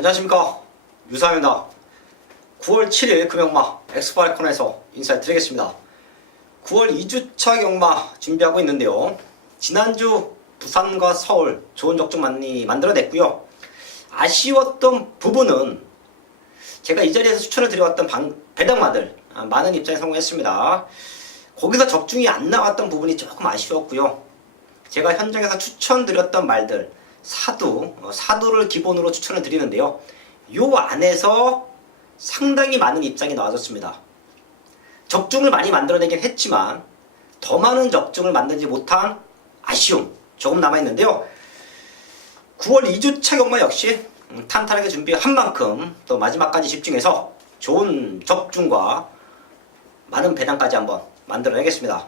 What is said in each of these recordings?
안녕하십니까, 유상입니다. 9월 7일 금영마 엑스파이콘에서 인사드리겠습니다. 9월 2주차 경마 준비하고 있는데요. 지난주 부산과 서울 좋은 적중 많이 만들어냈고요. 아쉬웠던 부분은 제가 이 자리에서 추천을 드려왔던 배당마들 많은 입장에 성공했습니다. 거기서 적중이 안 나왔던 부분이 조금 아쉬웠고요. 제가 현장에서 추천드렸던 말들 사두를 기본으로 추천을 드리는데요. 요 안에서 상당히 많은 입장이 나와줬습니다. 적중을 많이 만들어내긴 했지만 더 많은 적중을 만들지 못한 아쉬움 조금 남아있는데요. 9월 2주차 경마 역시 탄탄하게 준비한 만큼 또 마지막까지 집중해서 좋은 적중과 많은 배당까지 한번 만들어내겠습니다.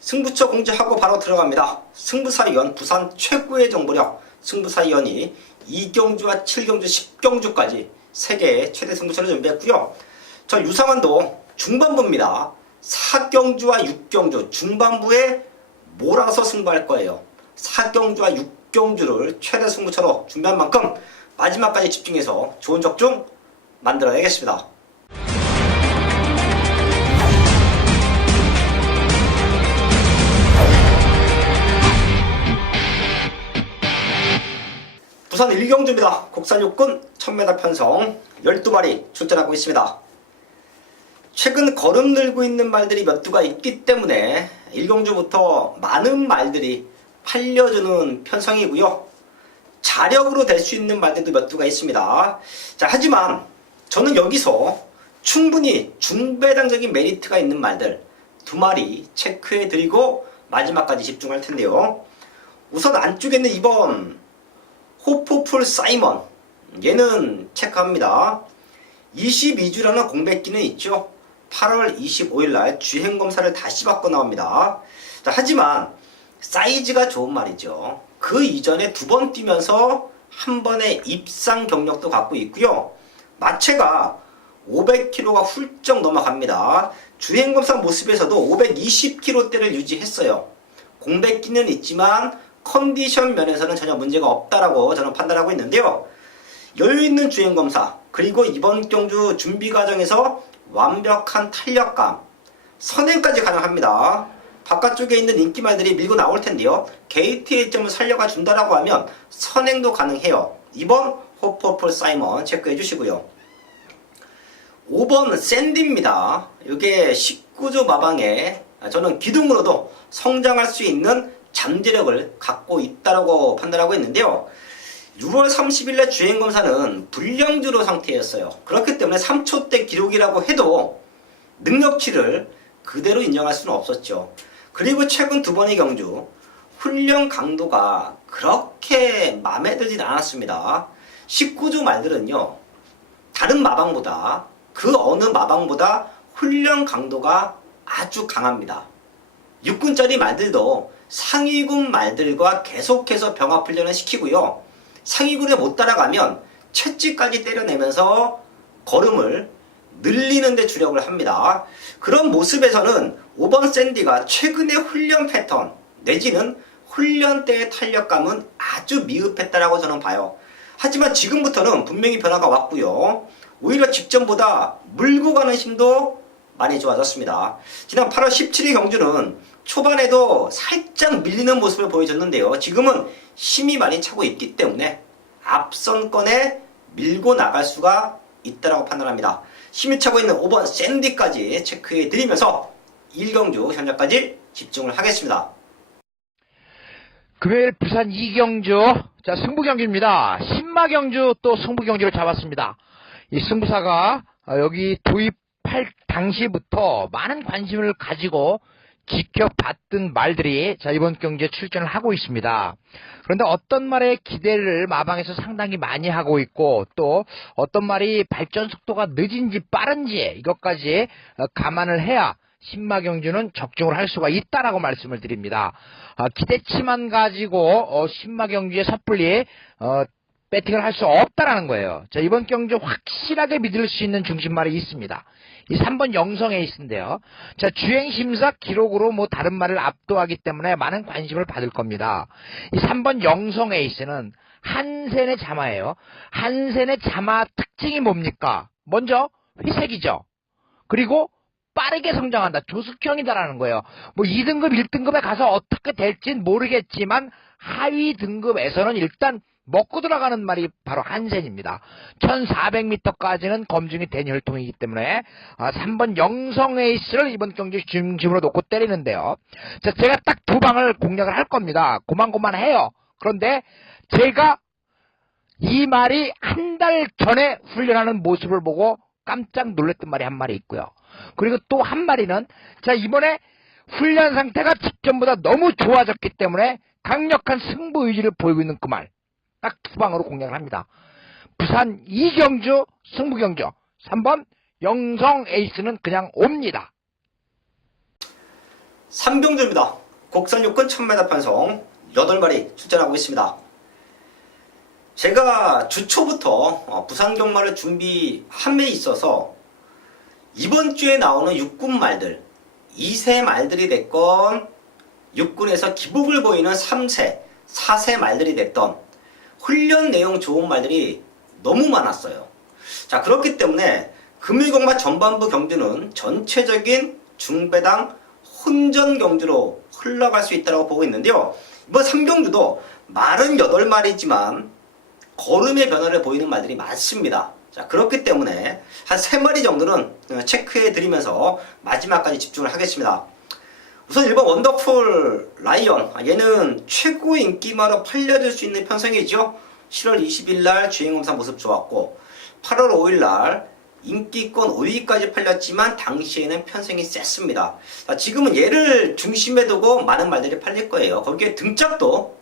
승부처 공지하고 바로 들어갑니다. 승부사위원 부산 최고의 정보력 승부사위원이 2경주와 7경주, 10경주까지 3개의 최대 승부처를 준비했고요. 저 유상환도 중반부입니다. 4경주와 6경주 중반부에 몰아서 승부할 거예요. 4경주와 6경주를 최대 승부처로 준비한 만큼 마지막까지 집중해서 좋은 적중 만들어내겠습니다. 부산 1경주입니다. 국산 육군 1000m 편성 12마리 출전하고 있습니다. 최근 거름 늘고 있는 말들이 몇 두가 있기 때문에 1경주부터 많은 말들이 팔려주는 편성이고요. 자력으로 될 수 있는 말들도 몇 두가 있습니다. 자, 하지만 저는 여기서 충분히 중배당적인 메리트가 있는 말들 2마리 체크해드리고 마지막까지 집중할 텐데요. 우선 안쪽에 있는 이번 호프풀 사이먼, 얘는 체크합니다. 22주라는 공백기는 있죠. 8월 25일날 주행검사를 다시 받고 나옵니다. 자, 하지만 사이즈가 좋은 말이죠. 그 이전에 2번 뛰면서 한 번의 입상 경력도 갖고 있고요. 마체가 500kg가 훌쩍 넘어갑니다. 주행검사 모습에서도 520kg대를 유지했어요. 공백기는 있지만 컨디션 면에서는 전혀 문제가 없다라고 저는 판단하고 있는데요. 여유있는 주행검사 그리고 이번 경주 준비 과정에서 완벽한 탄력감 선행까지 가능합니다. 바깥쪽에 있는 인기말들이 밀고 나올 텐데요. 게이트의 점을 살려가 준다라고 하면 선행도 가능해요. 2번 호퍼풀 사이먼 체크해 주시고요. 5번 샌디입니다. 이게 19주 마방에 저는 기둥으로도 성장할 수 있는 잠재력을 갖고 있다고 판단하고 있는데요. 6월 30일날 주행검사는 불량주로 상태였어요. 그렇기 때문에 3초대 기록이라고 해도 능력치를 그대로 인정할 수는 없었죠. 그리고 최근 2번의 경주 훈련 강도가 그렇게 마음에 들진 않았습니다. 19주 말들은요, 다른 마방보다 그 어느 마방보다 훈련 강도가 아주 강합니다. 육군짜리 말들도 상위군 말들과 계속해서 병합 훈련을 시키고요. 상위군에 못 따라가면 채찍까지 때려내면서 걸음을 늘리는 데 주력을 합니다. 그런 모습에서는 5번 샌디가 최근의 훈련 패턴 내지는 훈련 때의 탄력감은 아주 미흡했다라고 저는 봐요. 하지만 지금부터는 분명히 변화가 왔고요. 오히려 직전보다 물고 가는 힘도 많이 좋아졌습니다. 지난 8월 17일 경주는 초반에도 살짝 밀리는 모습을 보여줬는데요. 지금은 힘이 많이 차고 있기 때문에 앞선권에 밀고 나갈 수가 있다고 판단합니다. 힘이 차고 있는 5번 샌디까지 체크해 드리면서 1경주 현장까지 집중을 하겠습니다. 금요일 부산 2경주, 자, 승부경주입니다. 신마경주 또 승부경주를 잡았습니다. 이 승부사가 여기 도입할 당시부터 많은 관심을 가지고 지켜봤던 말들이 자 이번 경기에 출전을 하고 있습니다. 그런데 어떤 말의 기대를 마방에서 상당히 많이 하고 있고 또 어떤 말이 발전 속도가 늦은지 빠른지 이것까지 감안을 해야 신마경주는 적중을 할 수가 있다라고 말씀을 드립니다. 기대치만 가지고 신마경주에 섣불리 배팅을 할 수 없다라는 거예요. 자, 이번 경주 확실하게 믿을 수 있는 중심말이 있습니다. 이 3번 영성 에이스인데요. 자, 주행심사 기록으로 뭐 다른 말을 압도하기 때문에 많은 관심을 받을 겁니다. 이 3번 영성 에이스는 한센의 자마예요. 한센의 자마 특징이 뭡니까? 먼저 회색이죠. 그리고 빠르게 성장한다. 조숙형이다라는 거예요. 뭐 2등급, 1등급에 가서 어떻게 될진 모르겠지만 하위 등급에서는 일단 먹고 들어가는 말이 바로 한센입니다. 1400m까지는 검증이 된 혈통이기 때문에 3번 영성 에이스를 이번 경기 중심으로 놓고 때리는데요. 자, 제가 딱 두 방을 공략을 할 겁니다. 고만고만해요. 그런데 제가 이 말이 한 달 전에 훈련하는 모습을 보고 깜짝 놀랐던 말이 한 마리 있고요. 그리고 또 한 마리는 자, 이번에 훈련 상태가 직전보다 너무 좋아졌기 때문에 강력한 승부 의지를 보이고 있는 그 말. 딱 두 방으로 공략을 합니다. 부산 이경주 승부경주 3번 영성 에이스는 그냥 옵니다. 3경주입니다. 국산 육군 1000m 편성 8마리 출전하고 있습니다. 제가 주초부터 부산 경마를 준비함에 있어서 이번 주에 나오는 육군 말들 2세 말들이 됐건 육군에서 기복을 보이는 3세, 4세 말들이 됐던 훈련 내용 좋은 말들이 너무 많았어요. 자, 그렇기 때문에 금일경마 전반부 경주는 전체적인 중배당 혼전 경주로 흘러갈 수 있다고 보고 있는데요. 이번 3경주도 말은 8마리지만 걸음의 변화를 보이는 말들이 많습니다. 자, 그렇기 때문에 한 3마리 정도는 체크해 드리면서 마지막까지 집중을 하겠습니다. 우선 1번 원더풀 라이언, 얘는 최고 인기마로 팔려질 수 있는 편성이죠. 7월 20일 날 주행검사 모습 좋았고 8월 5일 날 인기권 5위까지 팔렸지만 당시에는 편성이 셌습니다. 자, 지금은 얘를 중심에 두고 많은 말들이 팔릴 거예요. 거기에 등짝도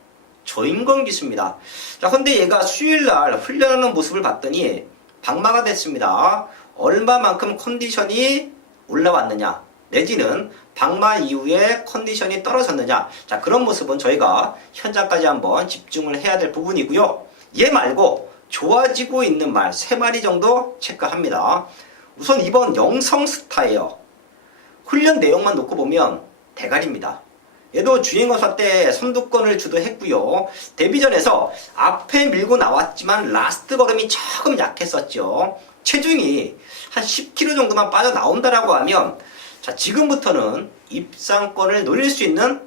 조인건 기수입니다. 자, 근데 얘가 수요일날 훈련하는 모습을 봤더니 방마가 됐습니다. 얼마만큼 컨디션이 올라왔느냐, 내지는 방마 이후에 컨디션이 떨어졌느냐, 자, 그런 모습은 저희가 현장까지 한번 집중을 해야 될 부분이고요. 얘 말고 좋아지고 있는 말 3마리 정도 체크합니다. 우선 2번 영성스타예요. 훈련 내용만 놓고 보면 대가리입니다. 얘도 주행검사 때 선두권을 주도했고요. 데뷔전에서 앞에 밀고 나왔지만 라스트 걸음이 조금 약했었죠. 체중이 한 10kg 정도만 빠져나온다라고 하면 자, 지금부터는 입상권을 노릴 수 있는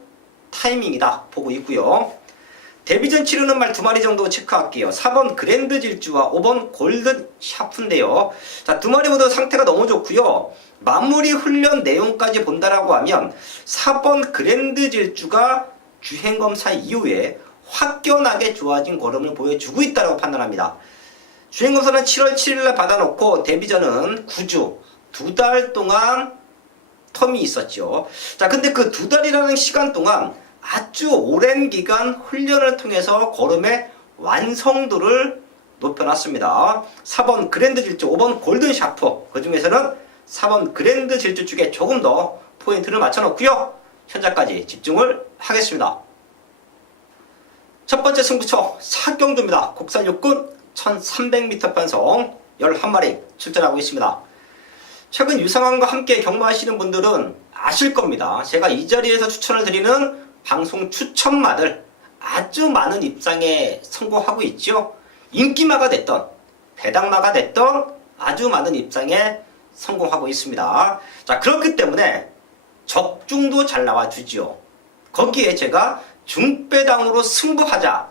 타이밍이다 보고 있고요. 데뷔전 치르는 말 2마리 정도 체크할게요. 4번 그랜드 질주와 5번 골든 샤프인데요. 자, 2마리 모두 상태가 너무 좋고요. 마무리 훈련 내용까지 본다라고 하면 4번 그랜드 질주가 주행검사 이후에 확연하게 좋아진 걸음을 보여주고 있다고 판단합니다. 주행검사는 7월 7일날 받아놓고 데뷔전은 9주, 2달 동안 텀이 있었죠. 자, 근데 그 2달이라는 시간 동안 아주 오랜 기간 훈련을 통해서 걸음의 완성도를 높여놨습니다. 4번 그랜드 질주, 5번 골든 샤프, 그 중에서는 4번 그랜드 질주 쪽에 조금 더 포인트를 맞춰놓고요. 현장까지 집중을 하겠습니다. 첫 번째 승부처 4경주입니다. 국산 육군 1300m 편성 11마리 출전하고 있습니다. 최근 유상환과 함께 경마하시는 분들은 아실 겁니다. 제가 이 자리에서 추천을 드리는 방송 추천마들 아주 많은 입상에 성공하고 있죠. 인기마가 됐던 배당마가 됐던 아주 많은 입상에 성공하고 있습니다. 자, 그렇기 때문에 적중도 잘 나와주지요. 거기에 제가 중배당으로 승부하자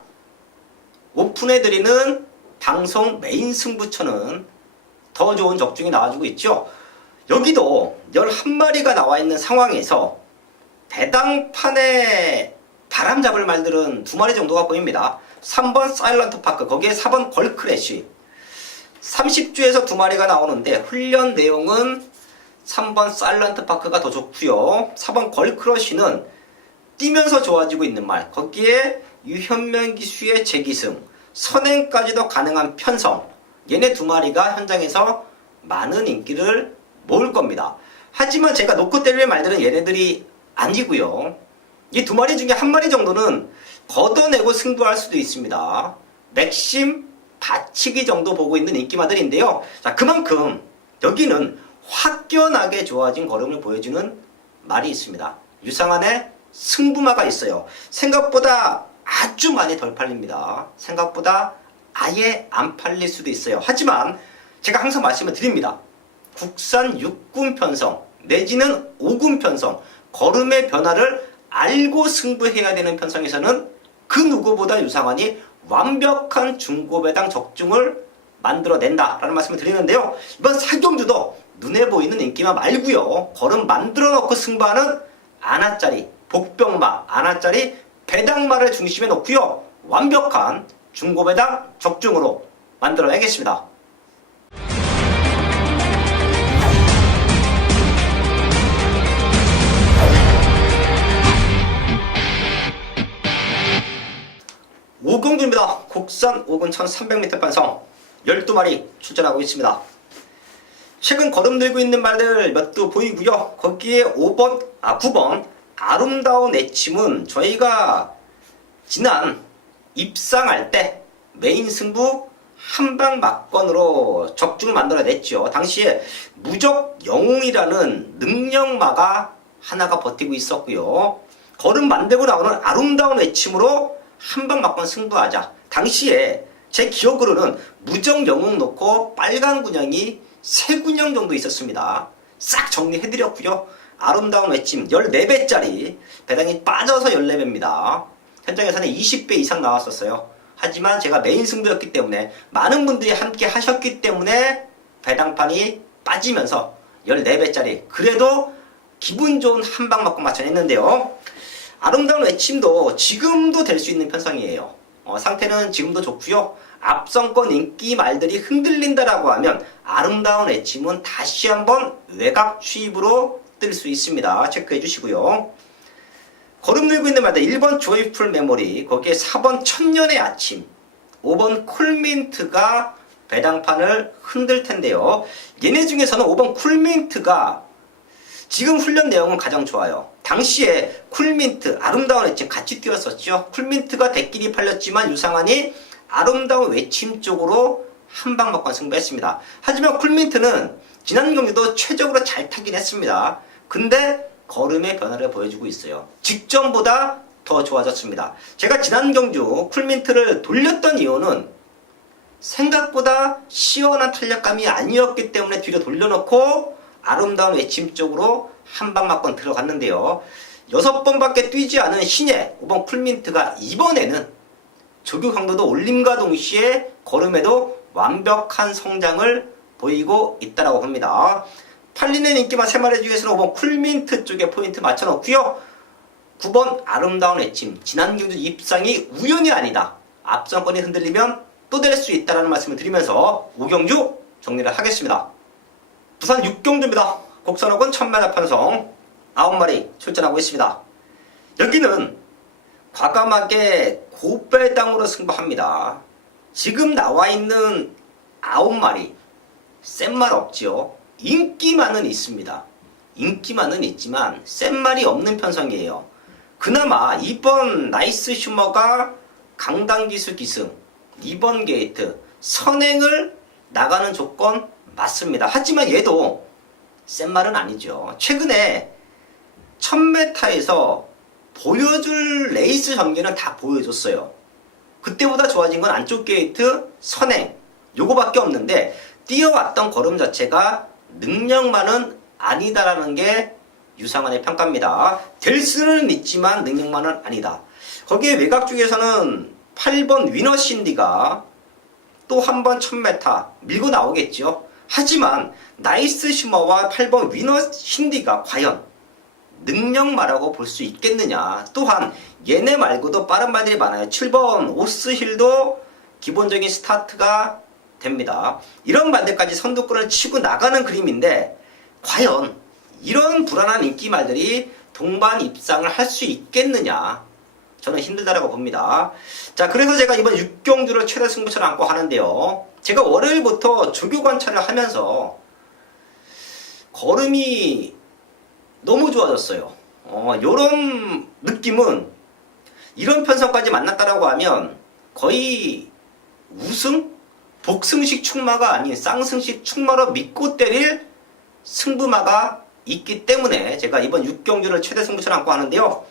오픈해드리는 방송 메인 승부처는 더 좋은 적중이 나와주고 있죠. 여기도 11마리가 나와 있는 상황에서 배당판에 바람 잡을 말들은 2마리 정도가 보입니다. 3번 사일런트 파크, 거기에 4번 걸크래쉬. 30주에서 2마리가 나오는데 훈련 내용은 3번 사일런트 파크가 더 좋고요. 4번 걸크러쉬는 뛰면서 좋아지고 있는 말, 거기에 유현명 기수의 재기승, 선행까지도 가능한 편성, 얘네 2마리가 현장에서 많은 인기를 모을 겁니다. 하지만 제가 놓고 때릴 말들은 얘네들이 아니고요. 이 2마리 중에 1마리 정도는 걷어내고 승부할 수도 있습니다. 맥심 받치기 정도 보고 있는 인기마들인데요. 자, 그만큼 여기는 확연하게 좋아진 걸음을 보여주는 말이 있습니다. 유상한의 승부마가 있어요. 생각보다 아주 많이 덜 팔립니다. 생각보다 아예 안 팔릴 수도 있어요. 하지만 제가 항상 말씀을 드립니다. 국산 6군 편성 내지는 5군 편성, 걸음의 변화를 알고 승부해야 되는 편성에서는 그 누구보다 유상환이 완벽한 중고배당 적중을 만들어낸다라는 말씀을 드리는데요. 이번 사경주도 눈에 보이는 인기마 말고요. 걸음 만들어 놓고 승부하는 안아짜리, 복병마, 안아짜리, 배당마를 중심에 놓고요. 완벽한 중고배당 적중으로 만들어내겠습니다. 오경주입니다. 국산 5군 1300m 판성 12마리 출전하고 있습니다. 최근 걸음 들고 있는 말들 몇 두 보이고요. 거기에 9번 아름다운 애침은 저희가 지난 입상할 때 메인 승부 한방 막건으로 적중을 만들어냈죠. 당시에 무적 영웅이라는 능력마가 하나가 버티고 있었고요. 걸음 만들고 나오는 아름다운 애침으로 한방 막건 승부하자. 당시에 제 기억으로는 무적 영웅 놓고 빨간 군형이 3군형 정도 있었습니다. 싹 정리해드렸고요. 아름다운 외침 14배짜리 배당이 빠져서 14배입니다. 현장에서는 20배 이상 나왔었어요. 하지만 제가 메인 승부였기 때문에 많은 분들이 함께 하셨기 때문에 배당판이 빠지면서 14배짜리 그래도 기분 좋은 한방 맞고 맞춰냈는데요. 아름다운 외침도 지금도 될 수 있는 편성이에요. 상태는 지금도 좋고요. 앞선권 인기 말들이 흔들린다라고 하면 아름다운 외침은 다시 한번 외곽 추입으로 뜰 수 있습니다. 체크해 주시고요. 걸음 들고 있는 말들 1번 조이풀 메모리, 거기에 4번 천년의 아침, 5번 쿨민트가 배당판을 흔들 텐데요. 얘네 중에서는 5번 쿨민트가 지금 훈련 내용은 가장 좋아요. 당시에 쿨민트, 아름다운 외침 같이 뛰었었죠. 쿨민트가 대끼리 팔렸지만 유상환이 아름다운 외침 쪽으로 한방 막건 승부했습니다. 하지만 쿨민트는 지난 경기도 최적으로 잘 타긴 했습니다. 근데 걸음의 변화를 보여주고 있어요. 직전보다 더 좋아졌습니다. 제가 지난 경주 쿨민트를 돌렸던 이유는 생각보다 시원한 탄력감이 아니었기 때문에 뒤로 돌려놓고 아름다운 외침 쪽으로 한방 막건 들어갔는데요. 6번밖에 뛰지 않은 신예 5번 쿨민트가 이번에는 조교 강도도 올림과 동시에 걸음에도 완벽한 성장을 보이고 있다고 봅니다. 팔리는 인기만 3마리 중에서는 5번 쿨민트 쪽에 포인트 맞춰놓고요. 9번 아름다운 외침, 지난 경주 입상이 우연이 아니다. 앞선권이 흔들리면 또 될 수 있다는 말씀을 드리면서 5경주 정리를 하겠습니다. 부산 6경주입니다. 곡선호군 1000m 편성 9마리 출전하고 있습니다. 여기는 과감하게 고배당으로 승부합니다. 지금 나와 있는 9마리 센 말 없지요. 인기만은 있습니다. 인기만은 있지만 센 말이 없는 편성이에요. 그나마 2번 나이스 슈머가 강당기수 기승, 2번 게이트, 선행을 나가는 조건 맞습니다. 하지만 얘도 센 말은 아니죠. 최근에 1000m에서 보여줄 레이스 전개는 다 보여줬어요. 그때보다 좋아진 건 안쪽 게이트, 선행 요거밖에 없는데 뛰어왔던 걸음 자체가 능력만은 아니다라는 게 유상환의 평가입니다. 될 수는 있지만 능력만은 아니다. 거기에 외곽 쪽에서는 8번 위너 신디가 또 한 번 1000m 밀고 나오겠죠. 하지만 나이스 슈머와 8번 위너 신디가 과연 능력마라고 볼 수 있겠느냐. 또한 얘네 말고도 빠른 말들이 많아요. 7번 오스힐도 기본적인 스타트가 됩니다. 이런 말들까지 선두권을 치고 나가는 그림인데 과연 이런 불안한 인기 말들이 동반 입상을 할 수 있겠느냐. 저는 힘들다라고 봅니다. 자, 그래서 제가 이번 6경주를 최대 승부처를 안고 하는데요. 제가 월요일부터 조교 관찰을 하면서 걸음이 너무 좋아졌어요. 요런 느낌은 이런 편성까지 만났다라고 하면 거의 우승? 복승식 축마가 아닌 쌍승식 축마로 믿고 때릴 승부마가 있기 때문에 제가 이번 6경주를 최대 승부처럼 안고 하는데요.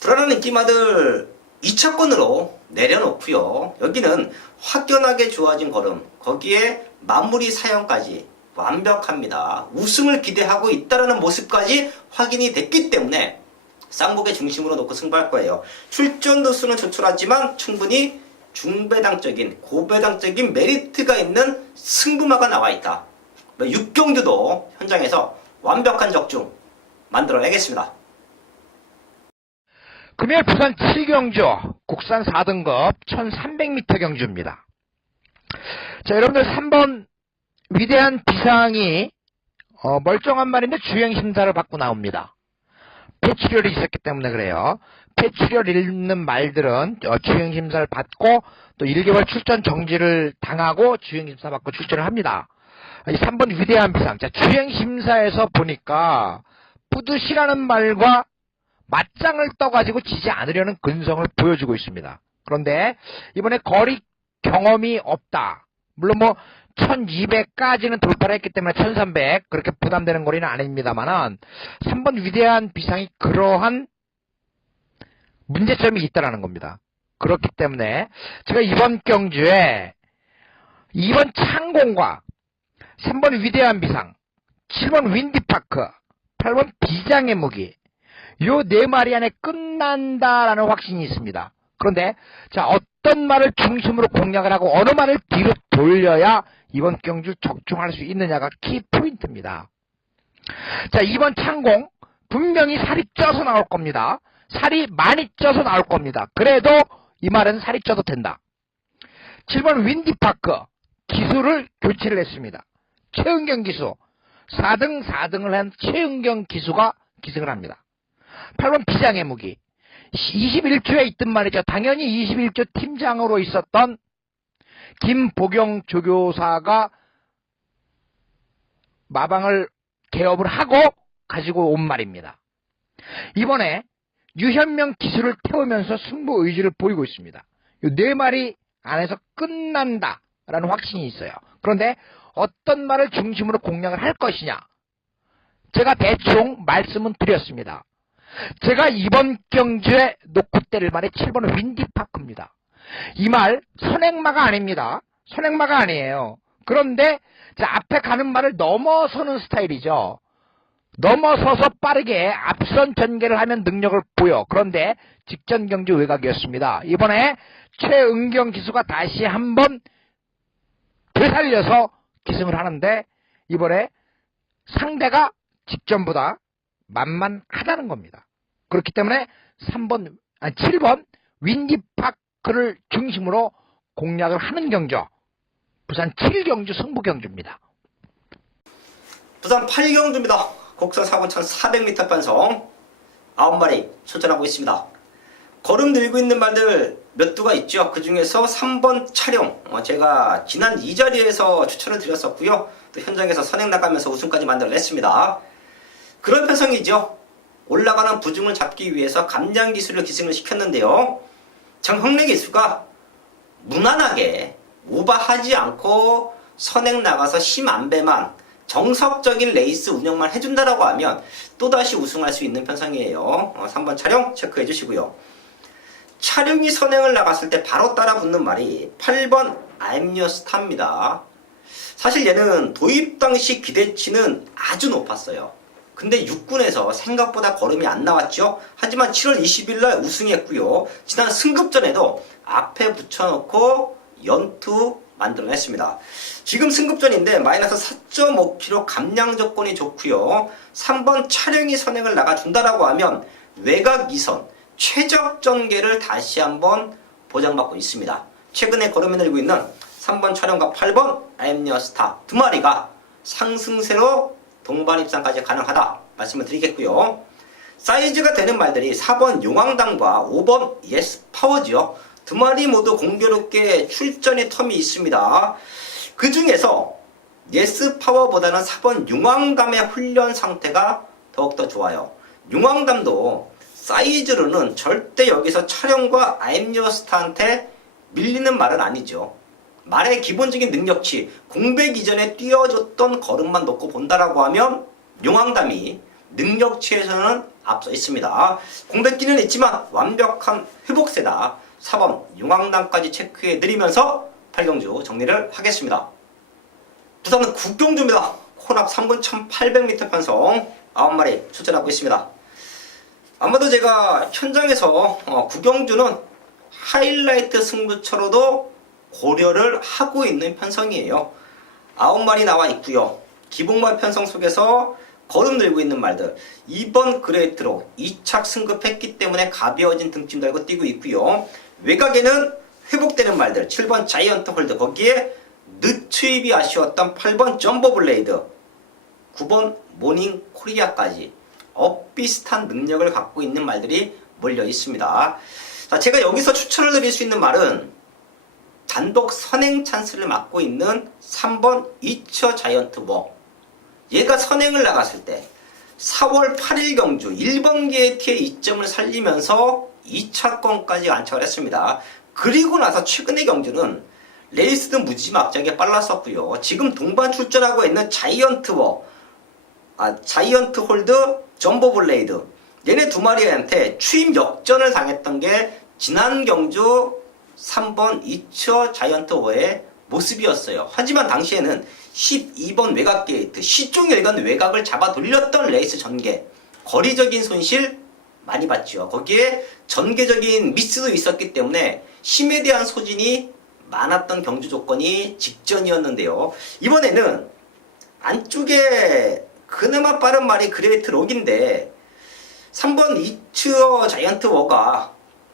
불안한 인기마들 2차권으로 내려놓고요. 여기는 확연하게 좋아진 걸음, 거기에 마무리 사연까지 완벽합니다. 우승을 기대하고 있다는 모습까지 확인이 됐기 때문에 쌍복의 중심으로 놓고 승부할 거예요. 출전 도수는 조촐하지만 충분히 중배당적인 고배당적인 메리트가 있는 승부마가 나와 있다. 6경주도 현장에서 완벽한 적중 만들어내겠습니다. 금요일 부산 7경주 국산 4등급 1300m 경주입니다. 자, 여러분들 3번 위대한 비상이 멀쩡한 말인데 주행 심사를 받고 나옵니다. 폐출혈이 있었기 때문에 그래요. 폐출혈 있는 말들은 주행 심사를 받고 또 1개월 출전 정지를 당하고 주행 심사 받고 출전을 합니다. 이 3번 위대한 비상. 자, 주행 심사에서 보니까 뿌듯이라는 말과 맞짱을 떠가지고 지지 않으려는 근성을 보여주고 있습니다. 그런데 이번에 거리 경험이 없다. 물론 1200까지는 돌파를 했기 때문에 1300 그렇게 부담되는 거리는 아닙니다만은 3번 위대한 비상이 그러한 문제점이 있다라는 겁니다. 그렇기 때문에 제가 이번 경주에 2번 창공과 3번 위대한 비상, 7번 윈디파크, 8번 비장의 무기 요 네 마리 안에 끝난다라는 확신이 있습니다. 그런데 자, 어떤 말을 중심으로 공략을 하고 어느 말을 뒤로 돌려야 이번 경주 적중할 수 있느냐가 키포인트입니다. 자, 2번 창공 분명히 살이 쪄서 나올 겁니다. 살이 많이 쪄서 나올 겁니다. 그래도 이 말은 살이 쪄도 된다. 7번 윈디파크 기수를 교체를 했습니다. 최은경 기수 4등을 한 최은경 기수가 기승을 합니다. 8번 비장의 무기 21조에 있던 말이죠. 당연히 21조 팀장으로 있었던 김보경 조교사가 마방을 개업을 하고 가지고 온 말입니다. 이번에 유현명 기수를 태우면서 승부 의지를 보이고 있습니다. 이 네 마리 안에서 끝난다라는 확신이 있어요. 그런데 어떤 말을 중심으로 공략을 할 것이냐? 제가 대충 말씀은 드렸습니다. 제가 이번 경주에 놓고 때릴 말이 7번은 윈디파크입니다. 이 말 선행마가 아닙니다. 선행마가 아니에요. 그런데 앞에 가는 말을 넘어서는 스타일이죠. 넘어서서 빠르게 앞선 전개를 하면 능력을 보여. 그런데 직전 경주 외곽이었습니다. 이번에 최은경 기수가 다시 한번 되살려서 기승을 하는데 이번에 상대가 직전보다 만만하다는 겁니다. 그렇기 때문에 7번 윈디파크를 중심으로 공략을 하는 경주, 부산 7경주 승부 경주입니다. 부산 8경주입니다. 곡선 4번 1400m 반성 9마리 출전하고 있습니다. 걸음 들고 있는 말들 몇 두가 있죠. 그 중에서 3번 촬영 제가 지난 이 자리에서 추천을 드렸었고요. 또 현장에서 선행 나가면서 우승까지 만들어냈습니다. 그런 편성이죠. 올라가는 부중을 잡기 위해서 감량 기술을 기승을 시켰는데요. 정형래 기수가 무난하게 오버하지 않고 선행 나가서 힘 안배만 정석적인 레이스 운영만 해준다라고 하면 또다시 우승할 수 있는 편성이에요. 3번 촬영 체크해 주시고요. 촬영이 선행을 나갔을 때 바로 따라 붙는 말이 8번 I'm your star입니다. 사실 얘는 도입 당시 기대치는 아주 높았어요. 근데 6군에서 생각보다 걸음이 안 나왔죠. 하지만 7월 20일 날 우승했고요. 지난 승급전에도 앞에 붙여놓고 연투 만들어냈습니다. 지금 승급전인데 마이너스 4.5kg 감량 조건이 좋고요. 3번 촬영이 선행을 나가준다라고 하면 외곽 2선 최적 전개를 다시 한번 보장받고 있습니다. 최근에 걸음이 늘고 있는 3번 촬영과 8번 I'm your star 두 마리가 상승세로 동반 입상까지 가능하다 말씀을 드리겠고요. 사이즈가 되는 말들이 4번 용왕담과 5번 예스 파워지요. 두 마리 모두 공교롭게 출전의 텀이 있습니다. 그 중에서 예스 파워보다는 4번 용왕담의 훈련 상태가 더욱더 좋아요. 용왕담도 사이즈로는 절대 여기서 촬영과 I'm your star한테 밀리는 말은 아니죠. 말의 기본적인 능력치, 공백 이전에 뛰어줬던 걸음만 놓고 본다라고 하면 용왕담이 능력치에서는 앞서 있습니다. 공백기는 있지만 완벽한 회복세다. 4번 용왕당까지 체크해드리면서 8경주 정리를 하겠습니다. 부산은 9경주입니다. 혼합 3분 1800m 편성 9마리 출전하고 있습니다. 아마도 제가 현장에서 9경주는 하이라이트 승부처로도 고려를 하고 있는 편성이에요. 9마리 나와 있고요. 기복말 편성 속에서 거름 들고 있는 말들 2번 그레이트로 2착 승급했기 때문에 가벼워진 등짐 달고 뛰고 있고요. 외곽에는 회복되는 말들 7번 자이언트 홀드, 거기에 늦추입이 아쉬웠던 8번 점보 블레이드, 9번 모닝 코리아까지 비슷한 능력을 갖고 있는 말들이 몰려 있습니다. 자, 제가 여기서 추천을 드릴 수 있는 말은 단독 선행 찬스를 맡고 있는 3번 이처 자이언트 워. 얘가 선행을 나갔을 때 4월 8일 경주 1번 게이트의 이점을 살리면서 2차권까지 안착을 했습니다. 그리고 나서 최근의 경주는 레이스도 무지막지하게 빨랐었고요. 지금 동반 출전하고 있는 자이언트 워, 자이언트 홀드, 점보 블레이드, 얘네 두 마리한테 추임 역전을 당했던 게 지난 경주 3번 이처 자이언트 워의 모습이었어요. 하지만 당시에는 12번 외곽 게이트, 시종일관 외곽을 잡아 돌렸던 레이스 전개, 거리적인 손실 많이 봤죠. 거기에 전개적인 미스도 있었기 때문에 힘에 대한 소진이 많았던 경주 조건이 직전이었는데요. 이번에는 안쪽에 그나마 빠른 말이 그레이트 록인데 3번 이처 자이언트 워가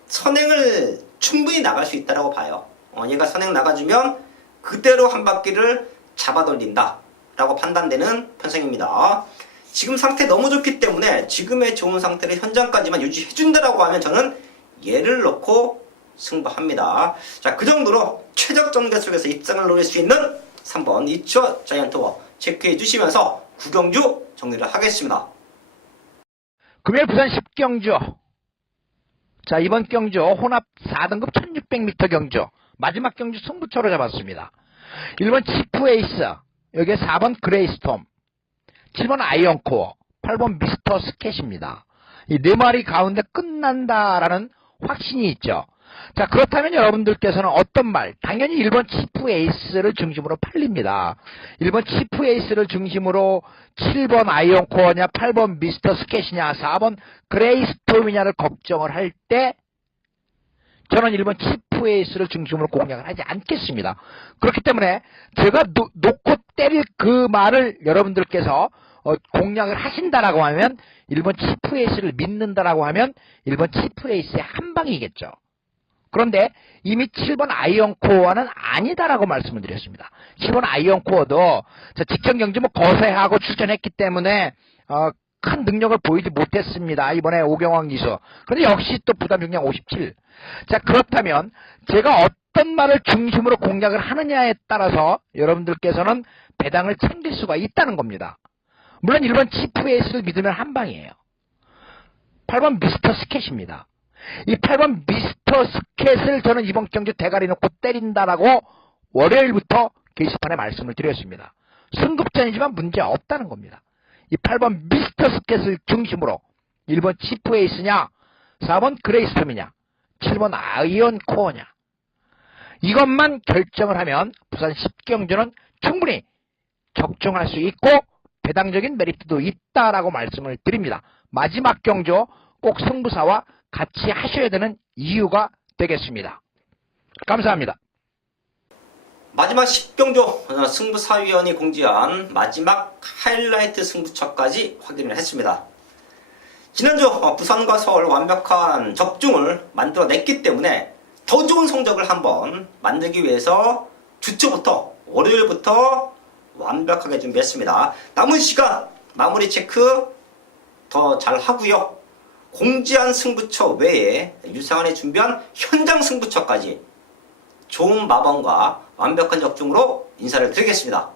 선행을 충분히 나갈 수 있다고 봐요. 얘가 선행 나가주면 그대로 한 바퀴를 잡아 돌린다 라고 판단되는 편성입니다. 지금 상태 너무 좋기 때문에 지금의 좋은 상태를 현장까지만 유지해준다라고 하면 저는 얘를 넣고 승부합니다. 자, 그 정도로 최적 전개 속에서 입상을 노릴 수 있는 3번 이처 자이언트 워 체크해 주시면서 9경주 정리를 하겠습니다. 금요일 부산 10경주. 자, 이번 경주 혼합 4등급 1600m 경주 마지막 경주 승부처로 잡았습니다. 1번 치프 에이스, 여기에 4번 그레이스톰, 7번 아이언코어, 8번 미스터 스캣입니다. 이 네 마리 가운데 끝난다라는 확신이 있죠. 자, 그렇다면 여러분들께서는 어떤 말? 당연히 1번 치프 에이스를 중심으로 팔립니다. 1번 치프 에이스를 중심으로 7번 아이언코어냐, 8번 미스터 스캣이냐, 4번 그레이스톰이냐를 걱정을 할 때 저는 1번 치프 에이스를 중심으로 공략을 하지 않겠습니다. 그렇기 때문에 제가 놓고 때릴 그 말을 여러분들께서 공략을 하신다라고 하면 1번 치프 에이스를 믿는다라고 하면 1번 치프 에이스의 한 방이겠죠. 그런데 이미 7번 아이언코어는 아니다라고 말씀을 드렸습니다. 7번 아이언코어도 직전 경주 거세하고 출전했기 때문에 큰 능력을 보이지 못했습니다. 이번에 오경왕 기수. 그런데 역시 또 부담 중량 57. 자, 그렇다면 제가 어떤 말을 중심으로 공략을 하느냐에 따라서 여러분들께서는 배당을 챙길 수가 있다는 겁니다. 물론 1번 치프 에이스를 믿으면 한 방이에요. 8번 미스터 스캣입니다. 이 8번 미스터 스캣을 저는 이번 경주 대가리 놓고 때린다라고 월요일부터 게시판에 말씀을 드렸습니다. 승급전이지만 문제 없다는 겁니다. 이 8번 미스터 스캣을 중심으로 1번 치프 에이스냐, 4번 그레이스톰이냐, 7번 아이언 코어냐, 이것만 결정을 하면 부산 10경주는 충분히 적중할 수 있고 배당적인 메리트도 있다라고 말씀을 드립니다. 마지막 경주 꼭 승부사와 같이 하셔야 되는 이유가 되겠습니다. 감사합니다. 마지막 10경주 승부사위원이 공지한 마지막 하이라이트 승부처까지 확인을 했습니다. 지난주 부산과 서울 완벽한 적중을 만들어냈기 때문에 더 좋은 성적을 한번 만들기 위해서 주초부터 월요일부터 완벽하게 준비했습니다. 남은 시간 마무리 체크 더 잘 하고요. 공지한 승부처 외에 유상원이 준비한 현장 승부처까지 좋은 마방과 완벽한 적중으로 인사를 드리겠습니다.